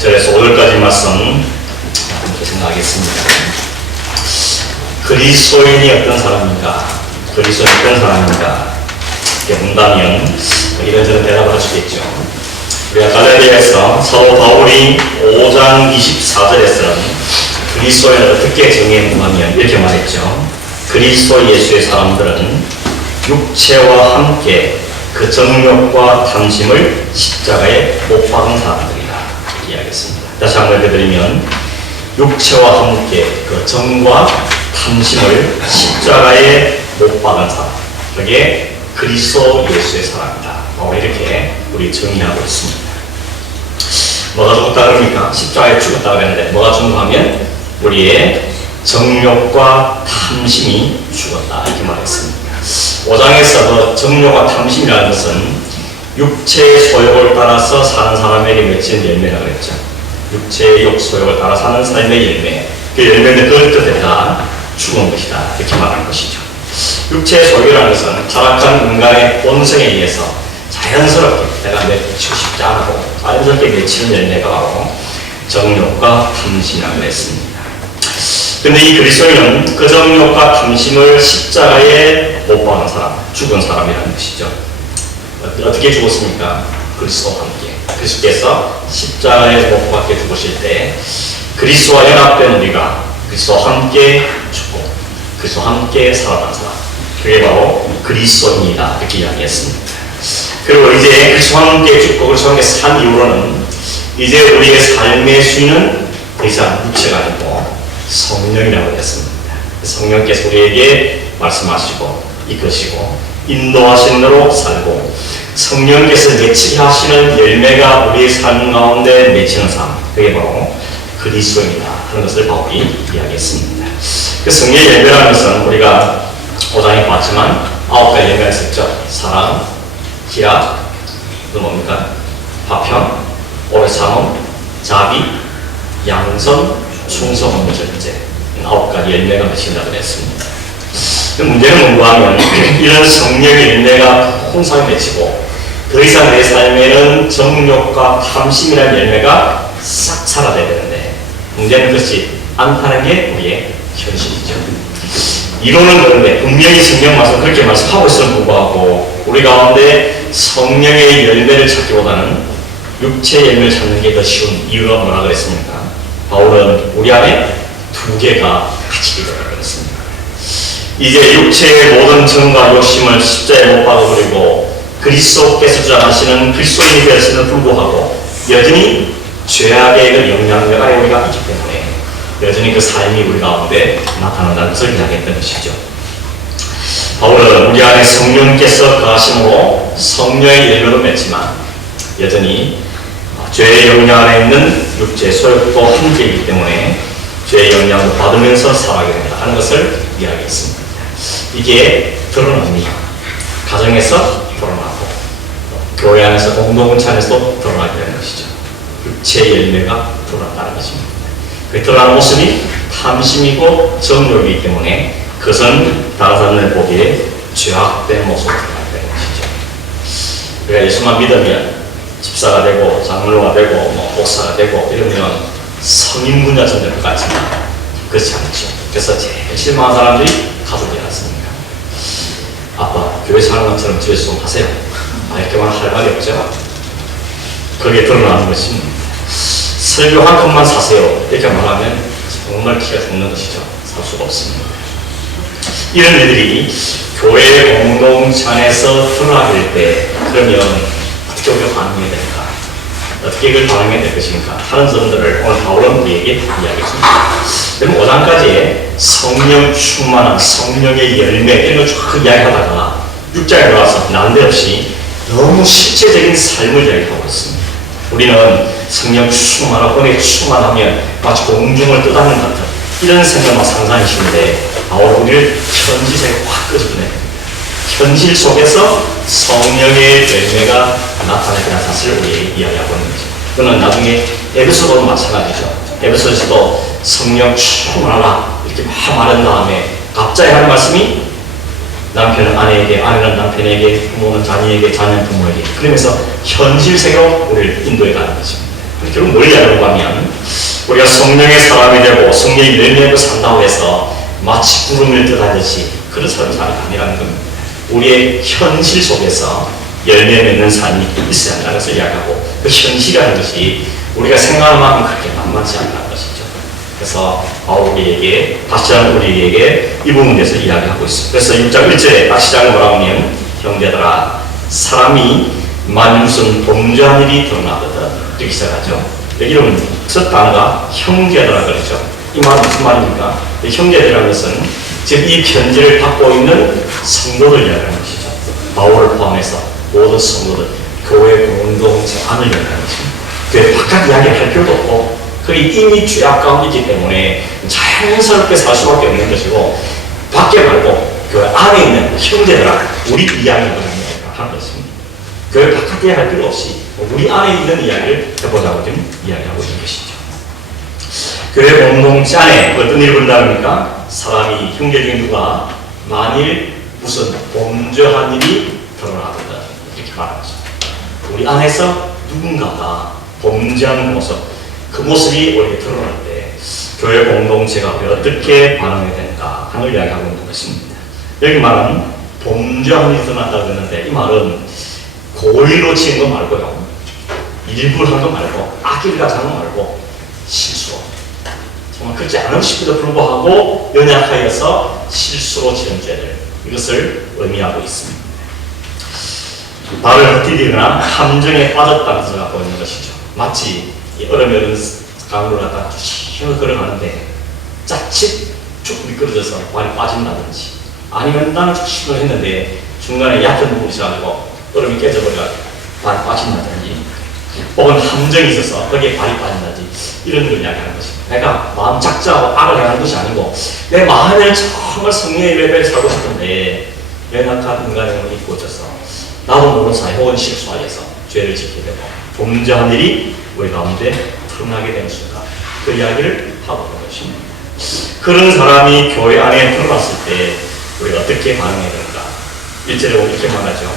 1절에서 5절까지 말씀 생각하겠습니다. 그리스도인이 어떤 사람인가? 그리스도인이 어떤 사람인가? 이렇게 문다면 이런저런 대답을 할 수 있겠죠. 우리가 갈라디아에서 사도 바울이 5장 24절에서는 그리스도인을 어떻게 정의했냐면 이렇게 말했죠. 그리스도 예수의 사람들은 육체와 함께 그 정욕과 탐심을 십자가에 못 박은 사람들이다. 이렇게 이야기했습니다. 다시 한번 읽어드리면 육체와 함께 그 정과 탐심을 십자가에 못 박은 사람, 그게 그리스도 예수의 사람이다. 이렇게 우리 정의하고 있습니다. 뭐가 죽었다 그럽니까? 십자가에 죽었다 그랬는데 뭐가 죽는가 하면 우리의 정욕과 탐심이 죽었다 이렇게 말했습니다. 5장에서 정욕과 탐심이라는 것은 육체의 소욕을 따라서 사는 사람에게 맺히는 열매라고 했죠. 육체의 욕 소욕을 따라 사는 삶의 열매, 그 열매는 그럴 뜻에 다 죽은 것이다 이렇게 말하는 것이죠. 육체의 소욕이라는 것은 타락한 인간의 본성에 의해서 자연스럽게 내가 맺히고 싶지 않고 자연스럽게 맺히는 열매가 바로 정욕과 탐심이라고 했습니다. 근데 이 그리스도인은 그 정욕과 탐심을 십자가에 못 박은 사람, 죽은 사람이라는 것이죠. 어떻게 죽었습니까? 그리스도와 함께. 그리스도께서 십자가에 못 박게 죽으실 때 그리스도와 연합된 우리가 그리스도와 함께 죽고 그리스도와 함께 살아난 사람, 그게 바로 그리스도인이다 이렇게 이야기했습니다. 그리고 이제 그리스도와 함께 죽고 그리스도와 함께 산 이후로는 이제 우리의 삶의 수위는 더 이상 육체가 아니고 성령이라고 했습니다. 성령께서 우리에게 말씀하시고 이끄시고 인도하시는 대로 살고 성령께서 맺히게 하시는 열매가 우리의 삶 가운데 맺히는 삶, 그게 바로 그리스도입니다 하는 것을 바울이 이야기했습니다. 그 성령의 열매라는 것은 우리가 5장에 봤지만 9가지 열매가 있었죠. 사랑, 희락, 또 뭡니까? 화평, 오래 참음, 자비, 양선, 충성, 절제 9가지 열매가 맺힌다고 했습니다. 문제는 뭔가 하면 이런 성령의 열매가 홍사에 맺히고 더 이상 내 삶에는 정욕과 탐심이라는 열매가 싹 사라져야 되는데 문제는 그렇지 않다는 게 우리의 현실이죠. 이론은 그런데 분명히 성령 말씀 그렇게 말씀하고 있음을 불구하고 우리 가운데 성령의 열매를 찾기보다는 육체의 열매를 찾는 게 더 쉬운 이유가 뭐라 그랬습니까? 바울은 우리 안에 두 개가 같이 있다고 그랬습니다. 이제 육체의 모든 정과 욕심을 십자에 못 박아버리고 그리스도께서 주장하시는 그리스도인이 되었음에도 불구하고 여전히 죄악의 그 영향력 아래 우리가 있기 때문에 여전히 그 삶이 우리 가운데 나타난다는 것을 이야기했던 것이죠. 바울은 우리 안에 성령께서 거하심으로 성령의 열매로 맺지만 여전히 죄의 영향 안에 있는 육체의 소욕도 함께이기 때문에 죄의 영향을 받으면서 살아가게 된다 하는 것을 이야기했습니다. 이게 드러납니다. 가정에서 드러나고 교회 안에서 공동체 안에서도 드러나게 되는 것이죠. 육체의 열매가 드러난다는 것입니다. 그 드러나는 모습이 탐심이고 정욕이기 때문에 그것은 다른 사람들 보기에 죄악된 모습으로 드러나게 되는 것이죠. 우리가 예수만 믿으면 집사가 되고 장로가 되고 목사가 되고 이러면 성인 분야 전될 것 같지만 그렇지 않죠. 그래서 제일 실망한 사람들이 가족이지 않습니까? 아빠 교회 사는 것처럼 집에서 좀 하세요. 이렇게 할 말이 없죠. 그게 드러나는 것입니다. 설교 한 컷만 사세요 이렇게 말하면 정말 키가 죽는 것이죠. 살 수가 없습니다. 이런 일들이 교회 공동체 안에서 드러나게 될 때 그러면 어떻게 우리가 반응해야 될까? 어떻게 이걸 반응해야 될 것인가? 하는 점들을 오늘 바울은 우리에게 이야기했습니다. 그럼 5장까지 성령 충만한 성령의 열매 이런 걸 쭉 이야기하다가 6장에 들어와서 난데없이 너무 실제적인 삶을 이야기하고 있습니다. 우리는 성령 충만하고 은혜 충만하면 마치 공중을 떠다니는 것 같은 이런 생각만 상상이 쉬운데 바울은 우리를 현실에 확 끄집어냅니다. 현실 속에서 성령의 열매가 나타나는 사실을 우리 이야기하고 있는 거죠. 그는 나중에 에베소도 마찬가지죠. 에베소에서도 성령 충만하라 이렇게 막 말한 다음에 갑자기 하는 말씀이 남편은 아내에게, 아내는 남편에게, 부모는 자녀에게, 자녀는 부모에게 그러면서 현실 세계로 우리를 인도해 가는 것입니다. 결국 뭘 이야기하려고 하면 우리가 성령의 사람이 되고 성령의 열매로 산다고 해서 마치 구름을 뜻하듯이 그런 사람이 아니라는 겁니다. 우리의 현실 속에서 열매 맺는 삶이 있어야 한다는 것을 이야기하고 그 현실이라는 것이 우리가 생각하는 만큼 그렇게 만만치 않다는 것이죠. 그래서 바울에게 다시 한번 우리에게 이 부분에 대해서 이야기하고 있습니다. 그래서 6장 1절에 다시 시작을 뭐라고 하면 형제들아 사람이 만일 무슨 범죄한 일이 드러나거든 이렇게 시작하죠. 여기는 첫 단어가 형제들아 그러죠. 이 말은 무슨 말입니까? 형제들이라는 것은 지금 이 편지를 받고 있는 성도들 이야기하는 것이죠. 바울을 포함해서 모든 성도들, 교회 공동체 안을 이야기하는 것입니다. 교회 바깥 이야기를 할 필요도 없고 그게 이미 죄악 가운데 있기 때문에 자연스럽게 살 수밖에 없는 것이고 밖에 말고 교회 안에 있는 형제들아 우리 이야기를 하는 것입니다. 교회 바깥 이야기 할 필요 없이 우리 안에 있는 이야기를 해보자고 지금 이야기하고 있는 것이죠. 교회 공동체 안에 어떤 일을 본다니까 사람이 형제 중에 누가 만일 무슨 범죄한 일이 드러나거든 이렇게 말하는 거죠. 우리 안에서 누군가가 범죄하는 모습 그 모습이 우리에게 드러날 때 교회 공동체가 어떻게 반응해야 되는가 하는 걸 이야기하고 있는 것입니다. 여기 말은 범죄한 일이 드러났다고 했는데 이 말은 고의로 지은 거 말고요. 일부러 한 거 말고 악일같이 한 거 말고 실수로 정말 그렇지 않은 싶음에도 불구하고 연약하여서 실수로 지은 죄들 이것을 의미하고 있습니다. 발을 헛디디거나 함정에 빠졌다는 것을 갖고 있는 것이죠. 마치 얼음에 흐른 강물을 갖다가 조심히 걸어가는데 자칫 쭉 미끄러져서 발이 빠진다든지 아니면 나는 조심을 했는데 중간에 얕은 부분이 있어가지고 얼음이 깨져버려 발이 빠진다든지 혹은 함정이 있어서 거기에 발이 빠진다든지 이런 걸 이야기하는 것입니다. 내가 마음 작자하고 악을 행하는 것이 아니고 내 마음에 정말 성령의 레벨을 살고 싶은데 연약한 인간의 몸이 꽂혀서 나도 모르는 사이 혹은 실수하여서 죄를 짓게 되고 범죄한 일이 우리 가운데 드러나게 되는 순간 그 이야기를 하고 있는 것입니다. 그런 사람이 교회 안에 들어왔을 때 우리가 어떻게 반응해야 되는가? 1절에 보면 이렇게 말하죠.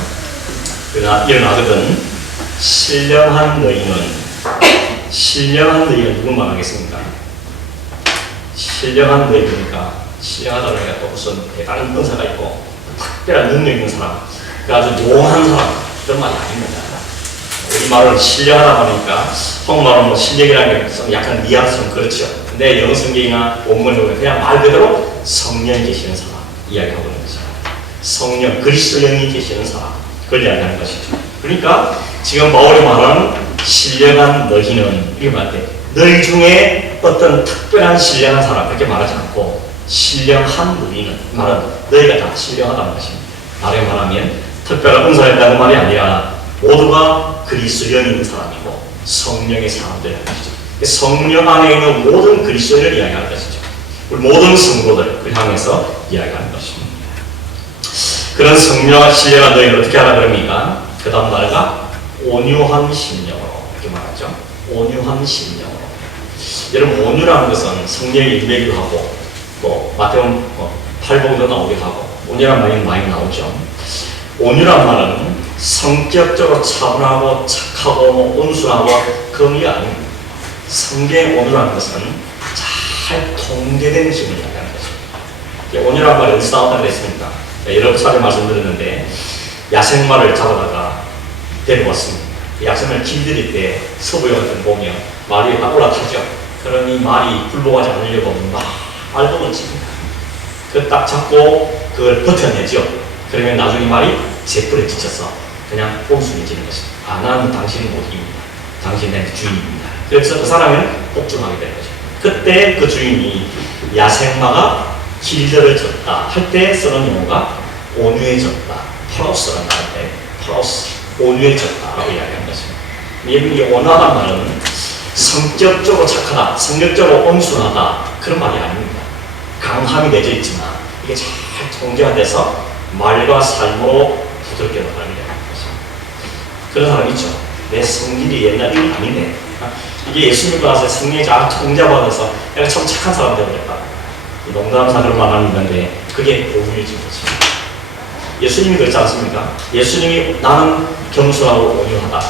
그러나 일어나거든 신령한 너희는 누구 말하겠습니까? 신령한 너희니까 신령하다고 하니까 또 무슨 대단한 은사가 있고 특별한 능력 있는 사람 아주 용한 사람 그런 말이 아닙니다. 우리 말은 신령하다 보니까 한국말은 뭐 신령이라는 게 좀 약간 뉘앙스는 그렇죠. 근데 영어 성경이나 원문을 보면 그냥 말 그대로 성령이 계시는 사람 이야기하고 있는 거죠. 성령, 그리스도 영이 계시는 사람 그걸 이야기하는 것이죠. 그러니까 지금 바울이 말하는 신령한 너희는 이렇게 말할 때 너희 중에 어떤 특별한 신령한 사람 그렇게 말하지 않고 신령한 너희는 말은 너희가 다 신령하다는 것입니다. 다르게 말하면 특별한 은사가 있다는 말이 아니라 모두가 그리스도인이 있는 사람이고 성령의 사람들이라는 것이죠. 성령 안에 있는 모든 그리스도인을 이야기하는 것이죠. 우리 모든 성도들을 향해서 이야기하는 것입니다. 그런 성령과 신령한 너희는 어떻게 하라 그럽니까? 그 다음 말가 온유한 심령으로 이렇게 말하죠. 온유한 심령으로. 여러분 온유라는 것은 성령의 일맥이기도 하고 또 마태복음 8복음도 나오기도 하고 온유란 말이 많이 나오죠. 온유란 말은 성격적으로 차분하고 착하고 온순하고 그런 게 아닙니다. 성경의 온유라는 것은 잘 통제된 힘을 이야기하는 것입니다. 온유란 말이 어디서 나왔다고 그랬습니까? 여러 차례 말씀드렸는데 야생마를 잡아다가 데려왔습니다. 야생을 길들일 때 서부에 같은 보면 말이 막 올라타죠. 그러니 말이 굴복하지 않으려고 말복을 칩니다. 그 딱 잡고 그걸 버텨내죠. 그러면 나중에 말이 제풀에 지쳐서 그냥 온순해지는 것입니다. 아, 나는 당신은 못 이깁니다. 당신은 내 주인입니다. 그래서 그 사람은 복종하게 되는 거죠. 그때 그 주인이 야생마가 길들여졌다 할 때 쓰는 용어가 온유해졌다. 플러스라는 말인데 플러스 온유해졌다라고 이야기하는 것입니다. 이 온화한 말은 성격적으로 착하다, 성격적으로 온순하다 그런 말이 아닙니다. 강함이 내져 있지만 이게 잘 통제가 돼서 말과 삶으로 부드럽게 나가는 것입니다. 그런 사람 있죠. 내 성질이 옛날 일이 아니네. 이게 예수 믿고 나서 성령이 잘 통제받아서 내가 참 착한 사람 되어버렸다. 농담사들로 말하는 건데 그게 온유해진 거죠. 예수님이 그렇지 않습니까? 예수님이 나는 겸손하고 온유하다.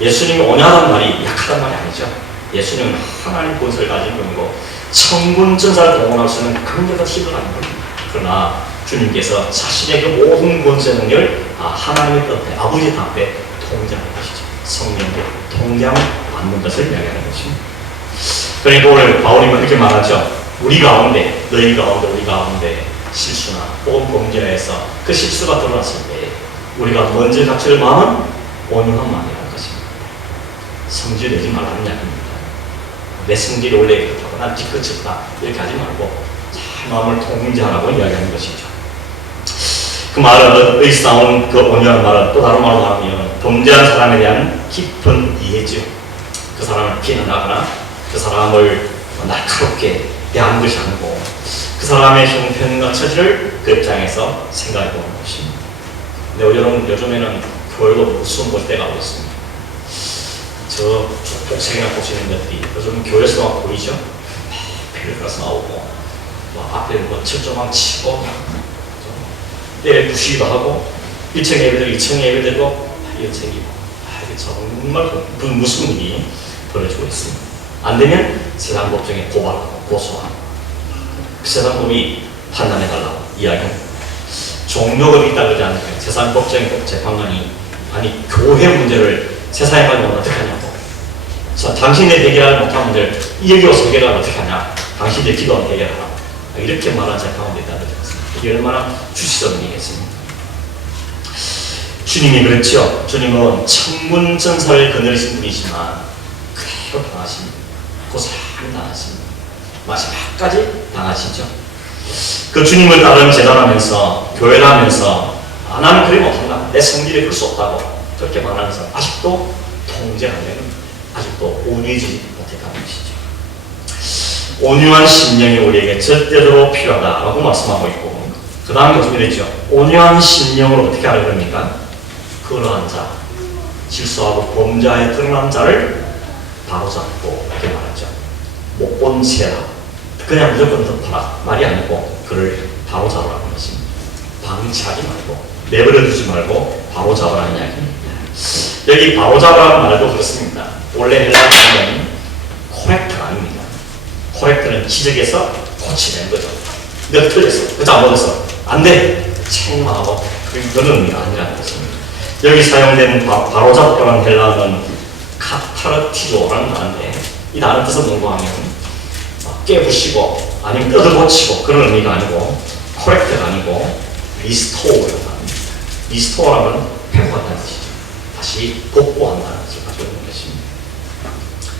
예수님이 오냐는 말이 약하단 말이 아니죠. 예수님은 하나님 본성을 가진 분이고 천군 천사를 동원할 수 있는 강력한 힘을 가진 분입니다. 그러나 주님께서 자신의 그 모든 권세 능력을 하나님의 뜻에 아버지의 뜻 앞에 통제하는 것이죠. 성령의 통제함을 받는 것을 이야기하는 것입니다. 그러니까 오늘 바울이 이렇게 말하죠. 우리 가운데, 너희 가운데, 우리 가운데 실수나 혹은 범죄에서 그 실수가 드러났을 때 우리가 먼저 갖출 마음은 온유함만이라는 것입니다. 성질 내지 말라는 이야기입니다. 내 성질이 원래 그렇다고 난 뒤끝쳤다 이렇게 하지 말고 잘 마음을 통제하라고 이야기하는 것이죠. 그 말은 여기서 나온 그 온유한 말은 또 다른 말로 하면 범죄한 사람에 대한 깊은 이해죠. 그 사람을 비난하거나 그 사람을 날카롭게 대하는 것이 아니고 그 사람의 형편과 처지를 그 입장에서 생각해 보는 것입니다. 근데 여러분 요즘에는 교회도 무서운 곳 때가 오고 있습니다. 저 복생이나 보시는 것들이 요즘 교회에서 막 보이죠? 필요가서 나오고 앞에 철조망 치고 때려 부시기도 하고 1층 예배드리고 2층 예배드리고 이런 생기고 이게 정말 무슨 일이 벌어지고 있습니다. 안 되면 세상 법정에 고발하고 고소하고 그 세상 법이 판단해달라고 이야기합니다. 종교가 있다고 그러지 않나요? 세상 법정의 재판관이 아니 교회 문제를 세상에 가지고 어떻게 하냐고. 당신의 해결하지 못한 문제를 여기 와서 해결하면 어떻게 하냐. 당신들 기도하면 해결하라고. 이렇게 말한 재판관도 있다고 그랬습니다. 이게 얼마나 주시적인 얘기겠습니까? 주님이 그렇죠. 주님은 천문천사를 거느리신 분이지만 그대로 당하십니다. 고스란히 당하십니다. 마지막까지 당하시죠. 그 주님을 따르는 제단하면서 교회를 하면서 나는 그리 못한다. 내 성질이 그럴 수 없다고 그렇게 말하면서 아직도 통제가 안 되는 아직도 온유해지지 못했다는 것이죠. 온유한 심령이 우리에게 절대적으로 필요하다라고 말씀하고 있고 그 다음에 어떻게 되죠? 온유한 심령으로 어떻게 하려 그럽니까? 그러한 자, 실수하고 범죄에 드러난 자를 바로잡고 이렇게 말하죠. 못 본 채라 그냥 무조건 덮어라 말이 아니고 그를 바로잡으라는 것입니다. 방치하지 말고 내버려두지 말고 바로잡으라는 이야기입니다. 여기 바로잡으라는 말도 그렇습니다. 원래 헬라어는 코렉트가 아닙니다. 코렉트는 지적해서 고치는 거죠. 내가 틀렸어. 그 잘못했어. 안 돼. 책망하고 그런 의미가 아니라는 것입니다. 여기 사용된 바로잡으라는 헬라어는 카타르티조라는 단어인데 이 단어 뜻은 뭔가 하면 깨부시고 아니면 뜯어고치고 그런 의미가 아니고 코렉트가 아니고 리스토어라는 단어입니다. 리스토어라면 회복한다는 뜻이죠. 다시 복구한다는 뜻을 가지고 있는 것입니다.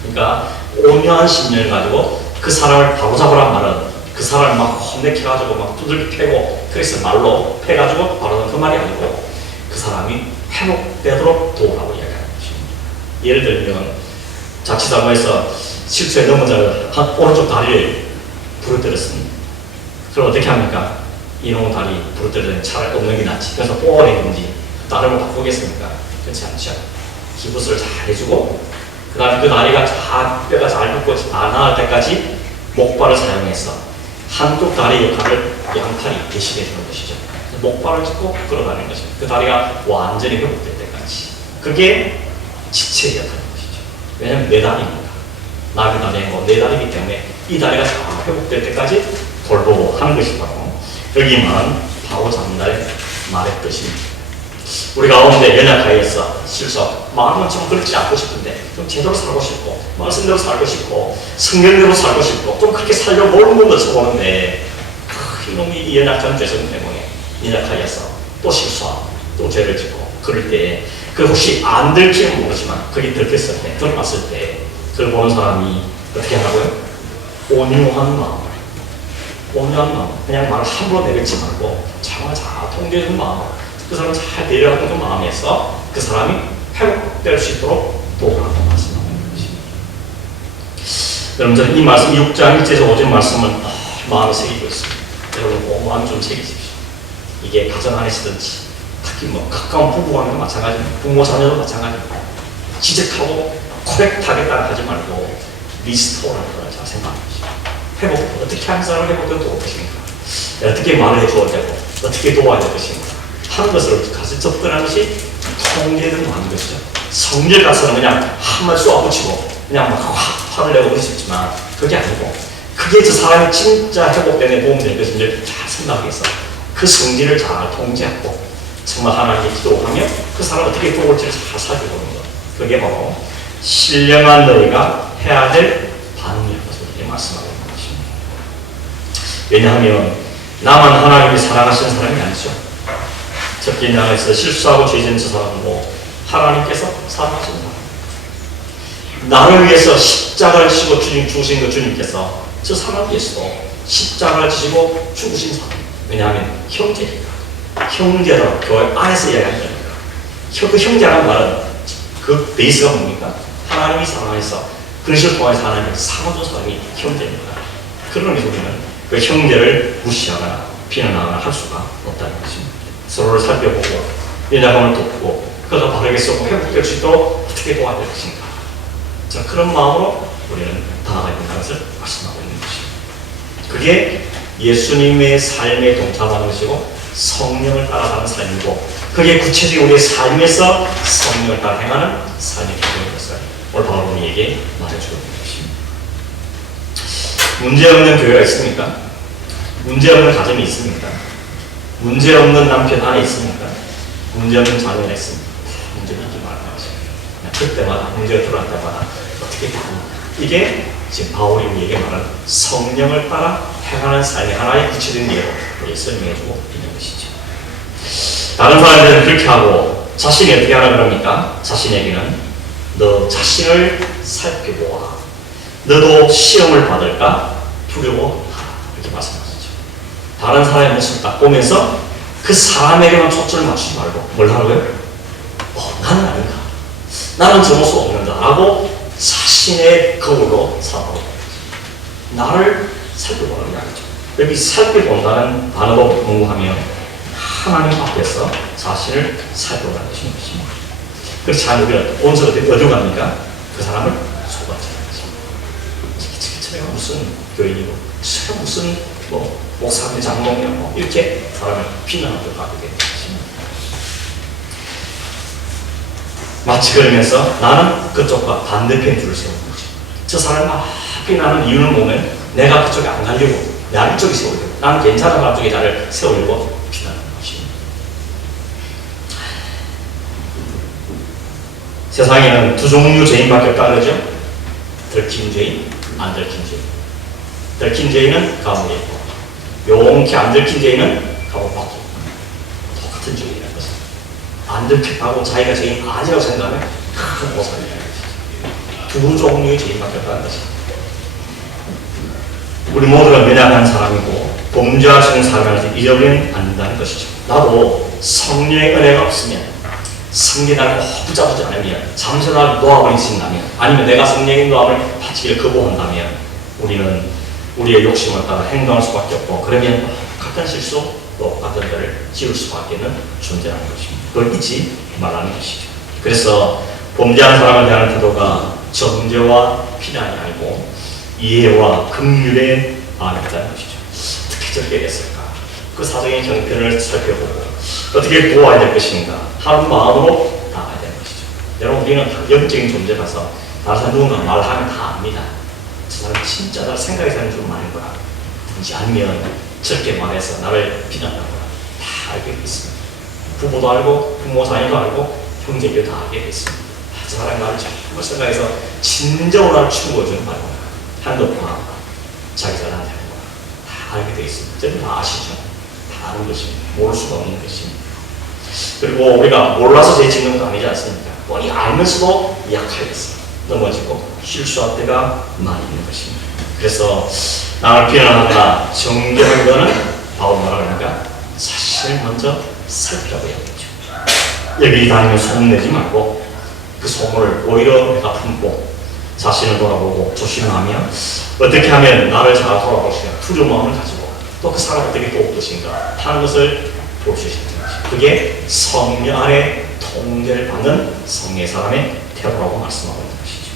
그러니까 온유한 심령을 가지고 그 사람을 바로잡으란 말은 그 사람을 막 혼내켜가지고 막 두들겨 패고 그래서 말로 패가지고 바로잡는 그 말이 아니고 그 사람이 회복되도록 도우라고 이야기하는 것입니다. 예를 들면 자칫잘못해서 실수에 넘은 자를 한 오른쪽 다리를 부러뜨렸습니다. 그럼 어떻게 합니까? 이놈의 다리 부러뜨리는 차라리 없는 게 낫지. 그래서 뽑아내든지 다른 걸 바꾸겠습니까? 그렇지 않죠. 기부스를 잘 해주고 그 다음에 그 다리가 잘 뼈가 잘 붙고 다 나을 때까지 목발을 사용해서 한쪽 다리 역할을 양팔이 대신해 주는 것이죠. 목발을 짚고 끌어가는 것이죠. 그 다리가 완전히 회복될 때까지. 그게 지체의 역할인 것이죠. 왜냐하면 내 다리입니다. 남의 다리고 내 다리이기 때문에 이 다리가 잘 회복될 때까지 돌보고 하는 것이 바로 여기 말한 바로잡는다의 말의 뜻입니다. 우리 가운데 연약하여서 실수하고 마음은 좀 그렇지 않고 싶은데 좀 제대로 살고 싶고 말씀대로 살고 싶고 성경대로 살고 싶고 좀 그렇게 살려고 모르는 것을 보는데 이놈이 이 연약한 죄성 때문에 연약하여서 또 실수하고 또 죄를 짓고 그럴 때 그 혹시 안 들지는 모르지만 그게 들켰을 때 드러났을 때 그걸 보는 사람이 어떻게 하라고요? 온유한 마음 그냥 말을 함부로 내뱉지 말고 정말 잘 통제해주는 마음 그 사람을 잘 배려하는 그 마음에서 그 사람이 회복될 수 있도록 도우라고 말씀하는 것입니다. 여러분 저는 이 말씀 6장 1절에서 5절 말씀을 마음에 새기고 있습니다. 여러분 마음에 좀 새기십시오. 이게 가정 안에서든지 특히 가까운 부부와는 마찬가지입니다. 부모 자녀도 마찬가지입니다. 지적하고 코렉트하겠다고 하지 말고 리스토어라는 걸 잘 생각하십시오. 회복 어떻게 하는 사람을 회복을 도울 것인가 어떻게 말을 해줘야 되고 어떻게 도와야 될 것인가 하는 것을 같이 접근하는 것이 통제를 하는 것이죠. 성질 가서는 그냥 한번 쏘아붙이고 그냥 막 화를 내고 그럴 수 있지만 그게 아니고 그게 저 사람이 진짜 회복되는 도움이 될 것인지 잘 생각해서 그 성질을 잘 통제하고 정말 하나님께 기도하며 그 사람을 어떻게 도울지를 잘 살펴보는 것. 그게 바로 신령한 너희가 해야 될 반응이라고 이렇게 말씀하고 있는 것입니다. 왜냐하면 나만 하나님이 사랑하시는 사람이 아니죠. 적게 나가서 실수하고 죄진 저 사람도 하나님께서 사랑하시는 사람. 나를 위해서 십자가를 지고 죽으신 그 주님께서 저 사람 위해서도 십자가를 지고 죽으신 사람. 왜냐하면 형제니까. 형제라고 교회 안에서 이야기하는 거니까. 그 형제라는 말은 그 베이스가 뭡니까? 하나님이 사랑해서 그것을 통해서 하나님이 사랑해준 사람이 형제입니다. 그런 의미에서 우리는 그 형제를 무시하거나 비난하거나 할 수가 없다는 것입니다. 서로를 살펴보고 연약함을 돕고 그가 바르게 쓰고 회복될 수 있도록 어떻게 도와줄 것인가. 자, 그런 마음으로 우리는 다가가야 된다는 것을 말씀하고 있는 것입니다. 그게 예수님의 삶에 동참하는 것이고 성령을 따라가는 삶이고 그게 구체적인 우리의 삶에서 성령을 따라 행하는 삶의 기도인 것을 오늘 바로 우리에게 말해주고 있는 것입니다. 문제없는 교회가 있습니까? 문제없는 가정이 있습니까? 문제없는 남편 안에 있습니까? 문제없는 자녀가 있습니까? 문제가 있기 마련하십니다. 그때마다 문제가 들어올 때마다 어떻게 됩니까? 이게 지금 바울이 우리에게 말하는 성령을 따라 행하는 삶의 하나의 구체적인 예로 우리 설명해주고 있는 것이죠. 다른 사람들은 그렇게 하고 자신이 어떻게 하라 그럽니까? 자신에게는 너 자신을 살펴보아. 너도 시험을 받을까 두려워하라. 이렇게 말씀하시죠. 다른 사람의 모습을 딱 보면서 그 사람에게만 초점을 맞추지 말고 뭘 하라고요? 나는 아닌가? 나는 저럴 수 없는가? 라고 자신의 거울로 살아보고 나를 살펴보는 게 아니죠. 여기 살펴본다는 단어로 공부하면 하나님 앞에서 자신을 살펴보라는 것입니다. 그래서 잘 우리가 온서 어디로 갑니까? 그 사람을 속아주는 것입니다. 제가 무슨 교인이고 제가 무슨 목사님 장로냐 이렇게 사람을 비난하고 가게 되는 것입니다. 마치 그러면서 나는 그쪽과 반대편 줄을 세우는 거죠. 저 사람을 막 비난하는 이유를 보면 내가 그쪽에 안 가려고 나는 이쪽에 세우려고 나는 괜찮은 사람 쪽에 나를 세우려고 비난하는 것입니다. 세상에는 두 종류 죄인밖에 없다 그러죠. 들킨 죄인, 안 들킨 죄인. 들킨 죄인은 감옥에 있고 용케 안 들킨 죄인은 감옥 밖에 있고 똑같은 죄인이라는 것은 안 들켰다고 자기가 죄인 아니라고 생각하면 큰 오산이라는 것이죠. 두 종류의 죄인밖에 없다는 것입니다. 우리 모두가 연약한 사람이고 범죄할 수 있는 사람이라서 잊어버리면 안 된다는 것이죠. 나도 성령의 은혜가 없으면 성령이 나를 붙잡지 않으면 잠시 나를 놓아버리신다면 아니면 내가 성령의 놓함을 받기를 거부한다면 우리는 우리의 욕심을 따라 행동할 수밖에 없고 그러면 같은 실수 또 같은 죄를 지을 수밖에 없는 존재라는 것입니다. 그걸 잊지 말라는 것이죠. 그래서 범죄한 사람을 대하는 태도가 정죄와 비난이 아니고 이해와 긍휼의 마음이라는 것이죠. 어떻게 저렇게 됐을까? 그 사정의 형편을 살펴보고 어떻게 도와야 될 것인가 하는 마음으로 나가야 되는 것이죠. 여러분 우리는 영적인 존재라서 다른 사람 누군가 말하면 다 압니다. 저 사람 진짜 나를 생각이 사는 줄 말이구나. 아니면 저렇게 말해서 나를 비난하구나. 다 알게 있습니다. 부모도 알고 부모 자녀도 알고 형제도 다 알게 있습니다. 저 사람 나를 정말 생각해서 진정으로 나를 추구해주는 말이구나. 한도 방황, 자기 자랑을 하는 거야. 다 알게 되어 있습니다. 저는 다 아시죠? 다 아는 것입니다. 모를 수가 없는 것입니다. 그리고 우리가 몰라서 죄 짓는 거 아니지 않습니까? 뻔히 알면서도 약하겠어. 넘어지고 실수할 때가 많이 있는 것입니다. 그래서 남을 비난하거나 정죄하는 것은 바로 뭐라 그러니까 자신을 먼저 살피라고 해야겠죠. 여기 다니면 소문내지 말고 그 소문을 오히려 내가 품고 자신을 돌아보고 조심하며 어떻게 하면 나를 잘 돌아볼 수 있는 두려운 마음을 가지고 또 그 사람을 어떻게 도울 것인가 하는 것을 볼 수 있는 것입니다. 그게 성령 안에 통제를 받는 성령의 사람의 태도라고 말씀하고 있는 것이죠.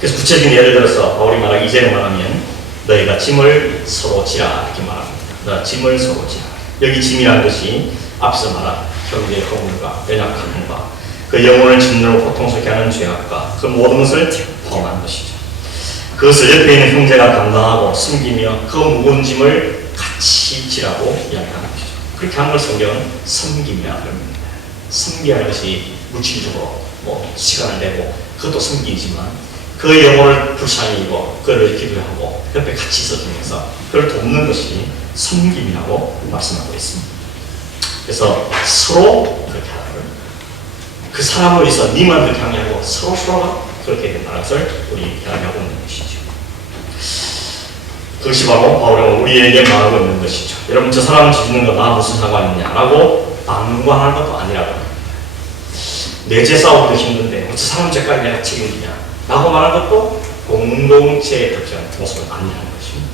그래서 구체적인 예를 들어서 바울이 말하기 이전에 말하면 너희가 짐을 서로 지라 이렇게 말합니다. 너희가 짐을 서로 지라. 여기 짐이라는 것이 앞서 말한 형제의 허물과 연약함과 그 그 영혼을 진노로 고통스럽게 하는 죄악과 그 모든 것을 포함한 것이죠. 그것을 옆에 있는 형제가 감당하고 숨기며 그 무거운 짐을 같이 지라고 이야기하는 것이죠. 그렇게 하는 걸 성경은 섬김이라고 합니다. 섬기하는 것이 물질적으로 시간을 내고 그것도 섬기지만 그 영혼을 불쌍히 여기고 그를 기도하고 옆에 같이 있어주면서 그를 돕는 것이 섬김이라고 말씀하고 있습니다. 그래서 서로 그렇게 하는 거예요. 그 사람을 위해서 니만 그렇게 하냐고 서로가 그렇게 된다는 것을 우리 이야기하고 있는 것이죠. 그것이 바로 바울이 우리에게 말하고 있는 것이죠. 여러분, 저 사람을 죽이는 거 나 무슨 상관이냐라고 방관하는 것도 아니라고 합니다. 내 죄 싸우기도 힘든데 저 사람 죄까지 내가 책임지냐 라고 말하는 것도 공동체의 특징, 모습을 아니라는 것입니다.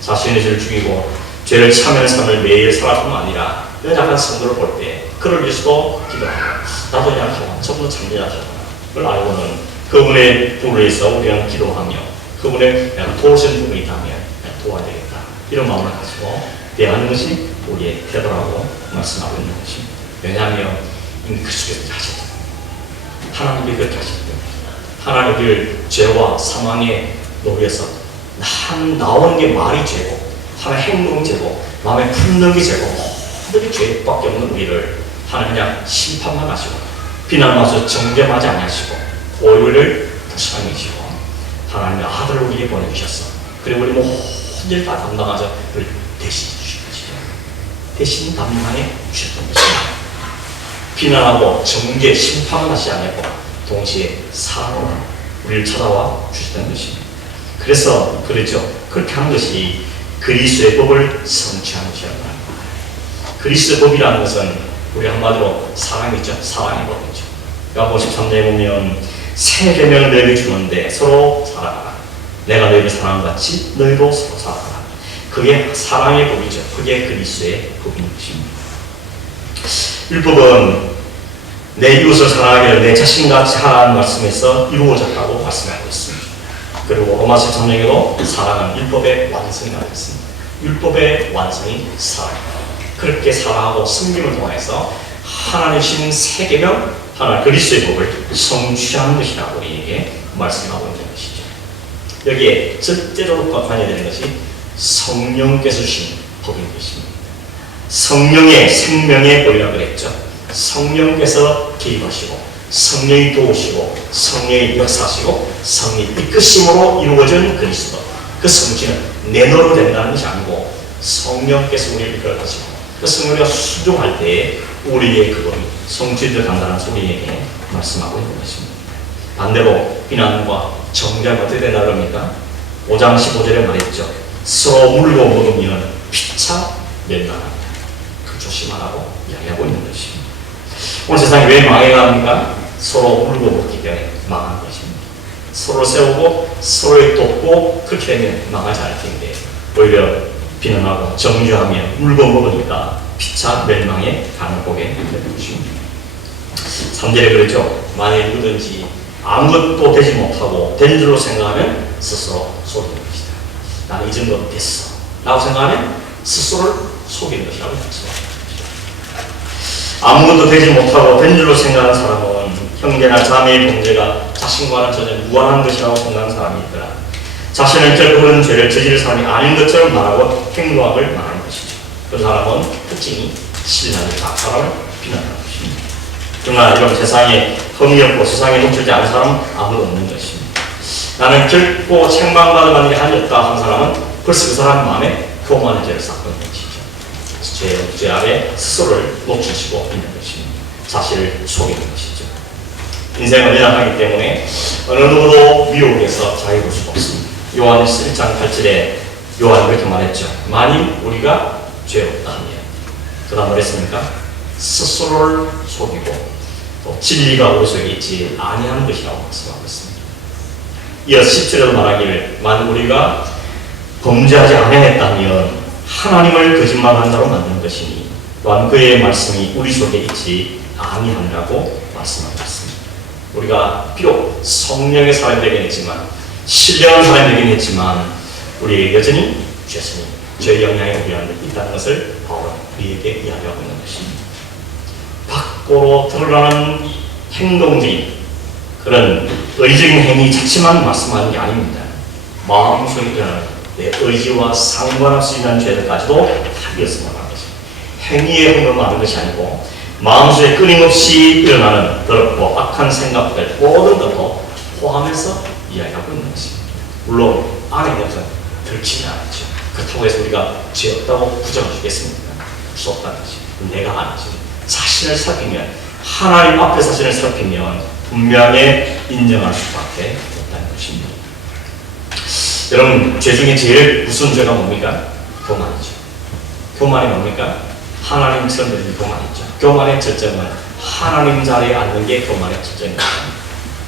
자신의 죄를 죽이고 죄를 참여하는 삶을 매일 살아갈 뿐만 아니라 약한 성도를 볼 때 그를 위해서도 기도하고 나도 약하고 저분도 참 약하구나 그걸 알고는 그분의 부를 위해서 우리가 기도하며 그분의 도울 수 있는 부분이 있다면 도와야 되겠다 이런 마음을 가지고 대하는 것이 우리의 태도라고 말씀하고 있는 것입니다. 왜냐하면 이미 그리스도께서 하셨다. 하나님이 그렇게 하셨다. 하나님 우리를 죄와 사망의 노예에서 나오는 게 말이 죄고 하나님 행동은 죄고 마음에 품는 게 죄고 모든 게 죄밖에 없는 우리를 하나님 그냥 심판만 하시고 비난하셔서 정죄하지 아니하시고 오히려 불쌍히 여기시고 하나님의 아들을 우리에게 보내주셨어. 그리고 우리 모든 일 다 담당하셔서 그를 대신해 주신 것이죠. 대신 담당해 주셨던 것입니다. 비난하고 정죄, 심판을 하시지 않고 동시에 사랑으로 우리를 찾아와 주셨던 것입니다. 그래서 그렇죠. 그렇게 하는 것이 그리스도의 법을 성취하는 것이라고 합니다. 그리스도의 법이라는 것은 우리 한마디로 사랑이죠. 사랑의 법이죠. 야고보 13장에 보면 새 계명을 너희에게 주는데 서로 사랑하라. 내가 너희를 사랑한 같이 너희도 서로 사랑하라. 그게 사랑의 법이죠. 그게 그리스도의 법인 것입니다. 율법은 내 이웃을 사랑하기를 내 자신같이 하라는 말씀에서 이루어졌다고 말씀하고 있습니다. 그리고 로마서 13장에도 사랑은 율법의 완성이라고 했습니다. 율법의 완성이 사랑입니다. 그렇게 사랑하고 섬김을 통해서 하나님 주신 새 계명, 하나 그리스도의 법을 성취하는 것이라고 우리에게 말씀하고 있는 것이죠. 여기에 절대로 관여되는 것이 성령께서 주신 법인 것입니다. 성령의 생명의 법이라고 그랬죠. 성령께서 개입하시고 성령이 도우시고 성령이 역사하시고 성령이 이끄심으로 이루어진 그리스도 그 성취는 내 노로 된다는 것이 아니고 성령께서 우리를 이끌어가시고 그 성령이 순종할 때에 우리의 그것이 성취되어 간다는 소리에게 말씀하고 있는 것입니다. 반대로 비난과 정죄가 어떻게 된다 그럽니까? 5장 15절에 말했죠. 서로 물고 먹으면 피차 멸망합니다. 그 조심하라고 이야기하고 있는 것입니다. 오늘 세상이 왜 망해갑니까? 서로 물고 먹기 때문에 망한 것입니다. 서로 세우고 서로를 돕고 그렇게 되면 망하지 않을 텐데 오히려 비난하고 정죄하며 물고 먹으니까 피차 멸망에 가는 보게 되는 것입니다. 3절에 그랬죠. 만일 누구든지 아무것도 되지 못하고 된 줄로 생각하면 스스로 속이는 것이다. 나는 이 정도 됐어 라고 생각하면 스스로를 속이는 것이라고 말씀합니다. 아무것도 되지 못하고 된 줄로 생각하는 사람은 형제나 자매의 범죄가 자신과는 전혀 무관한 것이라고 생각하는 사람이 있더라. 자신은 결코 그런 죄를 저지를 사람이 아닌 것처럼 말하고 행동을 말하는 것이죠. 그 사람은 특징이 신랑을 사람을 비난하는 것입니다. 그러나 이런 세상에 흠이 없고 세상에 노출되지 않은 사람은 아무도 없는 것입니다. 나는 결코 책망받을 일이 없다 하는 사람은 벌써 그 사람 마음에 교만의 죄를 쌓고 있는 것이죠. 죄 아래 스스로를 노출시고 있는 것입니다. 자신을 속이는 것이죠. 인생은 연약하기 때문에 어느 누구도 미혹에서 자유로울 수가 없습니다. 요한 1장 8절에 요한이 그렇게 말했죠. 만일 우리가 죄롭다 하면 그 다음 뭐랬습니까? 스스로를 속이고 또 진리가 우리 속에 있지 아니하는 것이라고 말씀하고 있습니다. 이어서 10절에도 말하기를 만일 우리가 범죄하지 아니했다면 하나님을 거짓말하는 자로 만드는 것이니 또한 그의 말씀이 우리 속에 있지 아니하느라고 말씀하고 있습니다. 우리가 비록 성령의 사람이 되긴 했지만 신령한 사람이 되긴 했지만 우리 여전히 죄성이 죄의 영향이 우리 안에 있다는 것을 바울은 우리에게 이야기하고 있는 것입니다. 밖으로 드러나는 행동적인 그런 의적인 행위 자체만 말씀하는 게 아닙니다. 마음속에 일어나는 내 의지와 상관없이 일어난 죄들까지도 다 이어서 말하는 것입니다. 행위에 흥분하는 것이 아니고 마음속에 끊임없이 일어나는 더럽고 악한 생각들 모든 것도 포함해서 이야기하고 있는 것입니다. 물론 안에 있는 것은 들키지 않았죠. 그렇다고 해서 우리가 죄 없다고 부정할 수 있겠습니까? 수 없다는 것이죠. 내가 아니죠. 자신을 살피면 하나님 앞에 자신을 살피면 분명히 인정할 수밖에 없다는 것입니다. 여러분, 죄 중에 제일 무슨 죄가 뭡니까? 교만이죠. 교만이 뭡니까? 하나님처럼 되는 교만이죠. 교만의 절정은 하나님 자리에 앉는 게 교만의 절정입니다.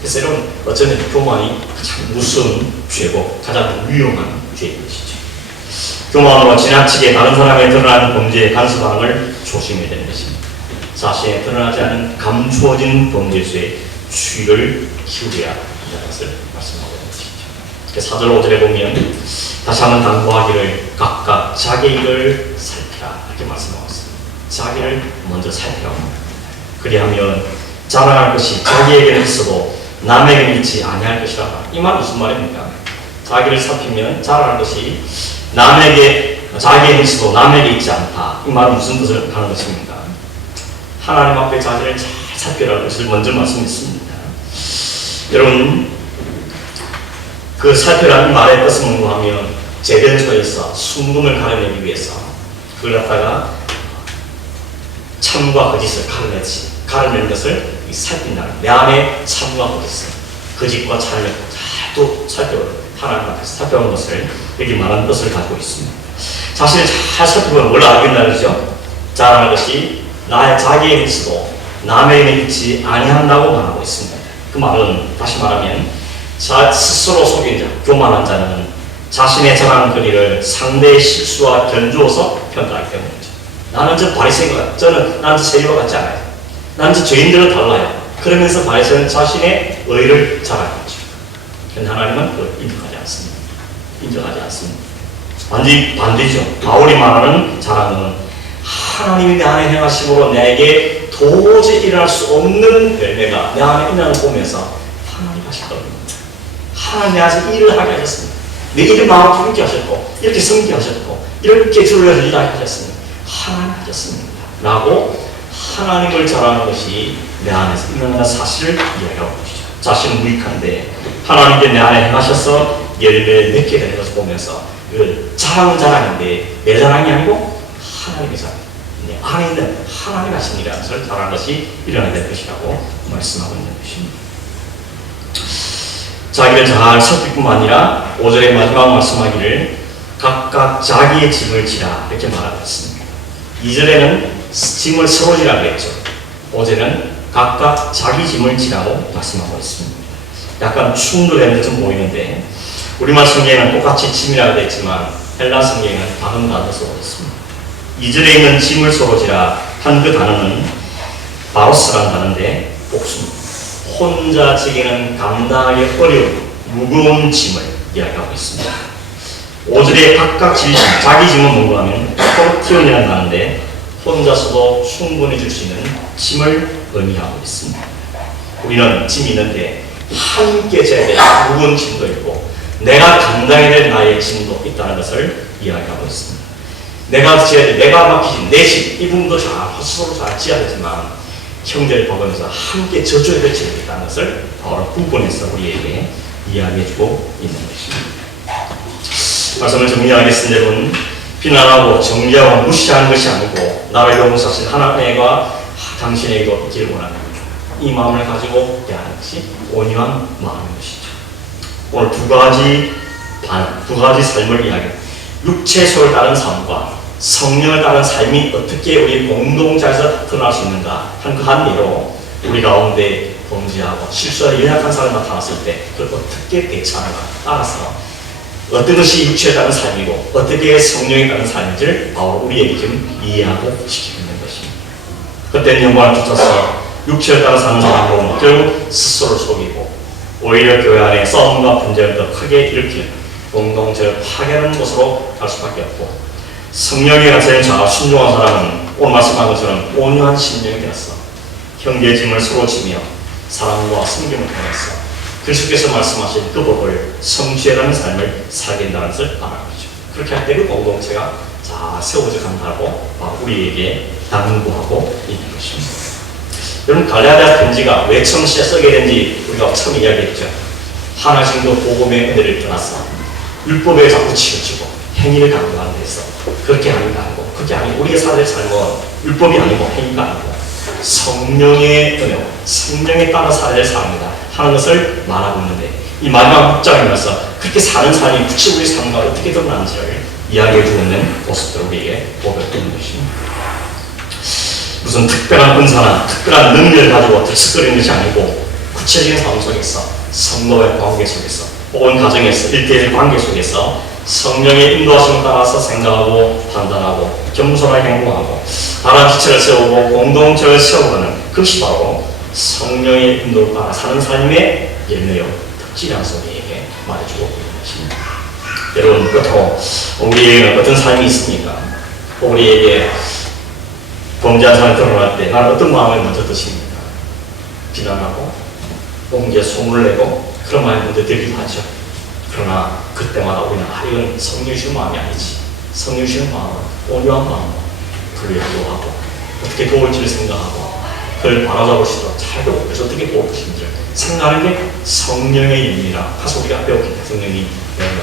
그래서 여러분, 어쩌면 교만이 가장 무서운 죄고 가장 위험한 죄인 것이죠. 교만으로 지나치게 다른 사람에 드러나는 범죄에 간섭하는 걸 조심해야 되는 것입니다. 자신에 드러나지 않은 감추어진 범죄수에 주의를 기울여야 한다는 것을 말씀하고 있는 것이죠. 4절 5절에 보면 다시 한번 당부하기를 각각 자기 일을 살피라 이렇게 말씀하고 있습니다. 자기를 먼저 살피라고 합니다. 그리하면 자랑할 것이 자기에게는 있어도 남에게는 있지 아니할 것이라. 이 말은 무슨 말입니까? 자기를 살피면 자랑할 것이 남에게 자기에게 있어도 남에게 있지 않다. 이 말은 무슨 뜻을 하는 것입니까? 하나님 앞에 자기를 잘 살피라는 것을 먼저 말씀했습니다. 여러분, 그 살피라는 말의 뜻은 뭔가 하면 재변소에서 순금을 가려내기 위해서 그걸 갖다가 참과 거짓을 가려내는 것을 살핀다는, 내 안에 참과 거짓을, 거짓과 참을 잘 살펴보는, 하나님 앞에서 살펴보는 것을 여기 말하는 뜻을 가지고 있습니다. 자신을 잘 살펴보면 뭘 알겠다는 거죠? 자랑할 것이 나의 자기에 있어도 남에게 있지 아니한다고 말하고 있습니다. 그 말은 다시 말하면 스스로 속인 자, 교만한 자는 자신의 자랑거리를 상대의 실수와 견주어서 평가하기 때문이죠. 나는 저 바리새인과 나는 저 세리와 같지 않아요. 나는 저 죄인들은 달라요. 그러면서 바리새인은 자신의 의를 자랑하죠. 그런데 하나님은 그걸 인정하지 않습니다. 인정하지 않습니다. 완전히 반대죠. 바울이 말하는 자랑은 하나님이 내 안에 행하심으로 내게 도저히 일어날 수 없는 열매가 내 안에 일어나는 걸 보면서 하나님 하실 겁니다. 하나님 내 안에서 일을 하게 하셨습니다. 내 일을 마음 부르게 하셨고 이렇게 섬기게 하셨고 이렇게 주를 일하게 하셨습니다. 하나님 하셨습니다. 라고 하나님을 자랑하는 것이 내 안에서 일어나는 사실을 이야기하고 있죠. 자신은 무익한데 하나님께 내 안에 행하셔서 열매를 맺게 되는 것을 보면서 이걸 자랑은 자랑인데 내 자랑이 아니고 하나님의 자랑, 내 안에 있는 하나님 하신 일이라는 것을 자랑하는 것이 일어나야 될 것이라고 말씀하고 있는 것입니다. 자기를 잘 살필 뿐만 아니라 5절의 마지막 말씀하기를 각각 자기의 짐을 지라 이렇게 말하고 있습니다. 2절에는 짐을 서로 지라고 했죠. 5절에는 각각 자기 짐을 지라고 말씀하고 있습니다. 약간 충돌되는 듯 보이는데 우리말 성경에는 똑같이 짐이라고 되어 있지만 헬라 성경에는 다른 단어로 쓰고 있습니다. 2절에 있는 짐을 서로 지라 한 그 단어는 바로스라는 단어인데 복수입니다. 혼자 지기는 감당하기 어려운 무거운 짐을 이야기하고 있습니다. 5절에 각각 자기 짐은 뭔가 하면 포르티온이라는 단어인데 혼자서도 충분히 줄 수 있는 짐을 의미하고 있습니다. 우리는 짐이 있는데 함께 져야 될 무거운 짐도 있고 내가 감당해야 될 나의 짐도 있다는 것을 이야기하고 있습니다. 내가 지어야 될, 내가 맡기신 내 짐, 이 부분도 스스로 잘 지어야 되지만 형제를 보면서 함께 져줘야 될 짐이 있다는 것을 바로 구분해서 우리에게 이야기해주고 있는 것입니다. 말씀을 정리하겠습니다. 여러분, 비난하고 정죄하고 무시하는 것이 아니고 나를 용서하신 하나님과 당신에게도 있기를 원하는 이 마음을 가지고 대하는 것이 온유한 마음인 것이죠. 오늘 두 가지 삶을 이야기합니다. 육체 소를 따른 삶과 성령을 따른 삶이 어떻게 우리 공동체에서 드러날 수 있는가 한 그 한 예로 우리 가운데 범죄하고 실수하는 연약한 사람이 나타났을 때 그걸 어떻게 대처하는가 따라서 어떤 것이 육체에 따른 삶이고 어떻게 성령에 따른 삶인지를 바로 우리에게 지금 이해하고 시키고 있는 것입니다. 그때는 영광을 쫓아서 육체를 따라 사는 사람으로 결국 스스로를 속이고 오히려 교회 안에 싸움과 분쟁을 더 크게 일으키는 공동체를 파괴하는 곳으로 갈 수밖에 없고 성령에 갇혀있는 자가 순종한 사람은 오늘 말씀한 것처럼 온유한 심령이 되었어 형제 짐을 서로 지며 사랑과 성경을 통해서 그리스도께서 말씀하신 그 법을 성취해가는 삶을 살게 된다는 것을 말하는 거죠. 그렇게 할 때 그 공동체가 잘 세워져 간다고 우리에게 당부하고 있는 것입니다. 여러분, 갈라디아 편지가 왜 처음 써게 된지 우리가 처음 이야기했죠. 하나씩 더 복음의 은혜를 떠나서 율법에 자꾸 치우치고 행위를 강조하는 데서 그렇게 하는 게 아니고, 그렇게 아니고 우리의 삶을 살는 건 율법이 아니고 행위가 아니고 성령의 은혜로 성령에 따라 살아야 삽니다 하는 것을 말하고 있는데, 이 마지막 문장이면서 그렇게 사는 삶이 구체 우리 삶과 어떻게 드러나는지를 이야기해 주고 있는 모습들을 우리에게 보게 되는 것입니다. 무슨 특별한 은사나 특별한 능력을 가지고 들썩거리는 것이 아니고 구체적인 삶 속에서, 성도의 관계 속에서, 혹은 가정에서, 일대일 관계 속에서 성령의 인도하심을 따라서 생각하고 판단하고 겸손하게 행동하고 바른 기체를 세우고 공동체를 세우는, 그것이 바로 성령의 인도를 따라 사는 삶의 열매요 특징이라는 소리에게 말해주고 있는 것입니다. 여러분, 끝으로 우리에게는 어떤 삶이 있습니까? 우리에게 범죄한 사람이 드러날 때 나는 어떤 마음을 먼저 드십니까? 비난하고 옹기에 소문을 내고 그런 마음이 먼저 들기도 하죠. 그러나 그때마다 우리는 이건 성령 주시는 마음이 아니지. 성령 주시는 마음은 온유한 마음으로 불려하고 어떻게 도울지를 생각하고 그걸 바라잡으시도록 잘 도우고, 그래서 어떻게 도울지를 생각하는 게 성령의 일이라 가서 우리가 배웠기 때문에 성령이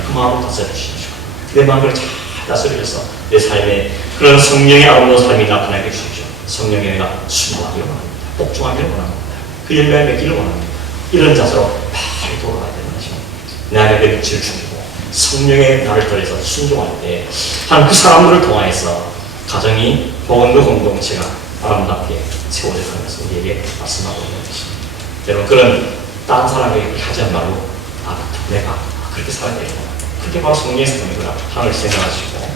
그 마음을 다스려주시죠. 내 마음을 잘 다스려서 내 삶에 그런 성령의 아름다운 삶이 나타나게 해주십시오. 성령의 내가 순종하기를 원합니다. 복종하기를 원합니다. 그 열매를 맺기를 원합니다. 이런 자세로 빨리 돌아가야 되는 것입니다. 내 안에 내 빛을 죽이고 성령의 나를 따라서 순종할 때 한 그 사람들을 통하여서 가정이 혹은 그 공동체가 아름답게 세워져 가는 것을 우리에게 말씀하고 있는 것입니다. 여러분, 그런 다른 사람에게 하지 말고 내가 그렇게 살아야 되겠구나, 그게 바로 성령의 삶이구나 하는 생각하시고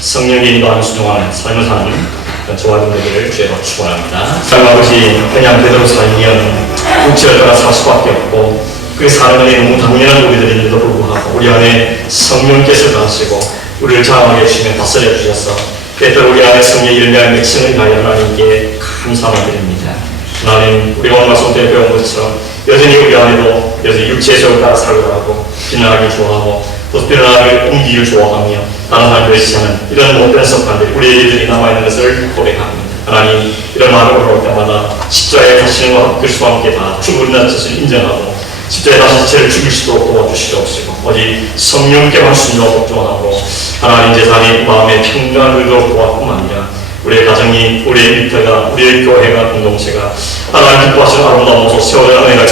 성령의 인도하는 순종하는 삶을 사는 저와 여러분들을 주의로 축원합니다. 하나님 아버지, 그냥 그대로 살면 육체를 따라 살 수밖에 없고 그 사는 것이 너무 당연한 우리들인데도 불구하고 우리 안에 성령께서 가시고 우리를 장하게 해주시며 다스려 주셔서 때때로 우리 안에 성령의 열매를 맺히는 위하여 하나님께 감사를 드립니다. 하나님, 우리가 오늘 말씀 때 배운 것처럼 여전히 우리 안에도 여전히 육체의 속을 따라 살고 하고 비난하기 좋아하고 또 비난하기 옮기기를 좋아하며 다른 사람들을 지하는 이런 못된 습관들이 우리의 일들이 남아있는 것을 고백합니다. 하나님, 이런 말을 올라올 때마다 십자가에 다시는 그리스도와 함께 다 죽으리라는 뜻을 인정하고 십자가에 다시 죄를 죽일 수 있도록 도와주시옵시고 오직 성령께만 순종하고 복종하고 하나님 제사님 마음의 평강을 누리도록 도와뿐만 아니라 우리의 가정이, 우리의 일터가, 우리의 교회가, 공동체가 하나님 기뻐하시는 아름다운 모습 세워져 은혜가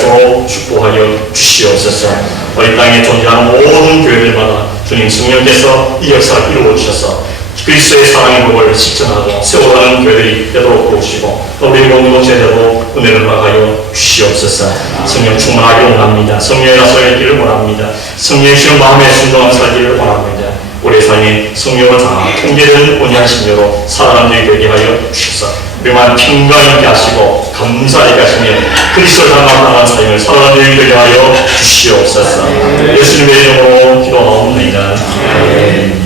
축복하여 주시옵소서. 우리 땅에 존재하는 모든 교회들마다 주님 성령께서 이 역사를 이루어 주셔서 그리스도의 사랑의 법을 실천하고 세워가는 교회들이 되도록 도우시고 또 우리 공동체에도 은혜를 허락하여 주시옵소서. 성령 충만하기를 원합니다. 성령의 나서의 길을 원합니다. 성령의 주는 마음에 순종한 살기를 원합니다. 우리의 삶이 성령을 다 통제되는 온유한 심령으로 살아가는 자들이 되게 하여 주셔서 우리만 평강 있게 하시고 감사하게 하시며 그리스도를 닮아가는 삶을 살아가는 자들이 되게 하여 주시옵소서. 예수님의 이름으로 기도하옵나이다. 아멘.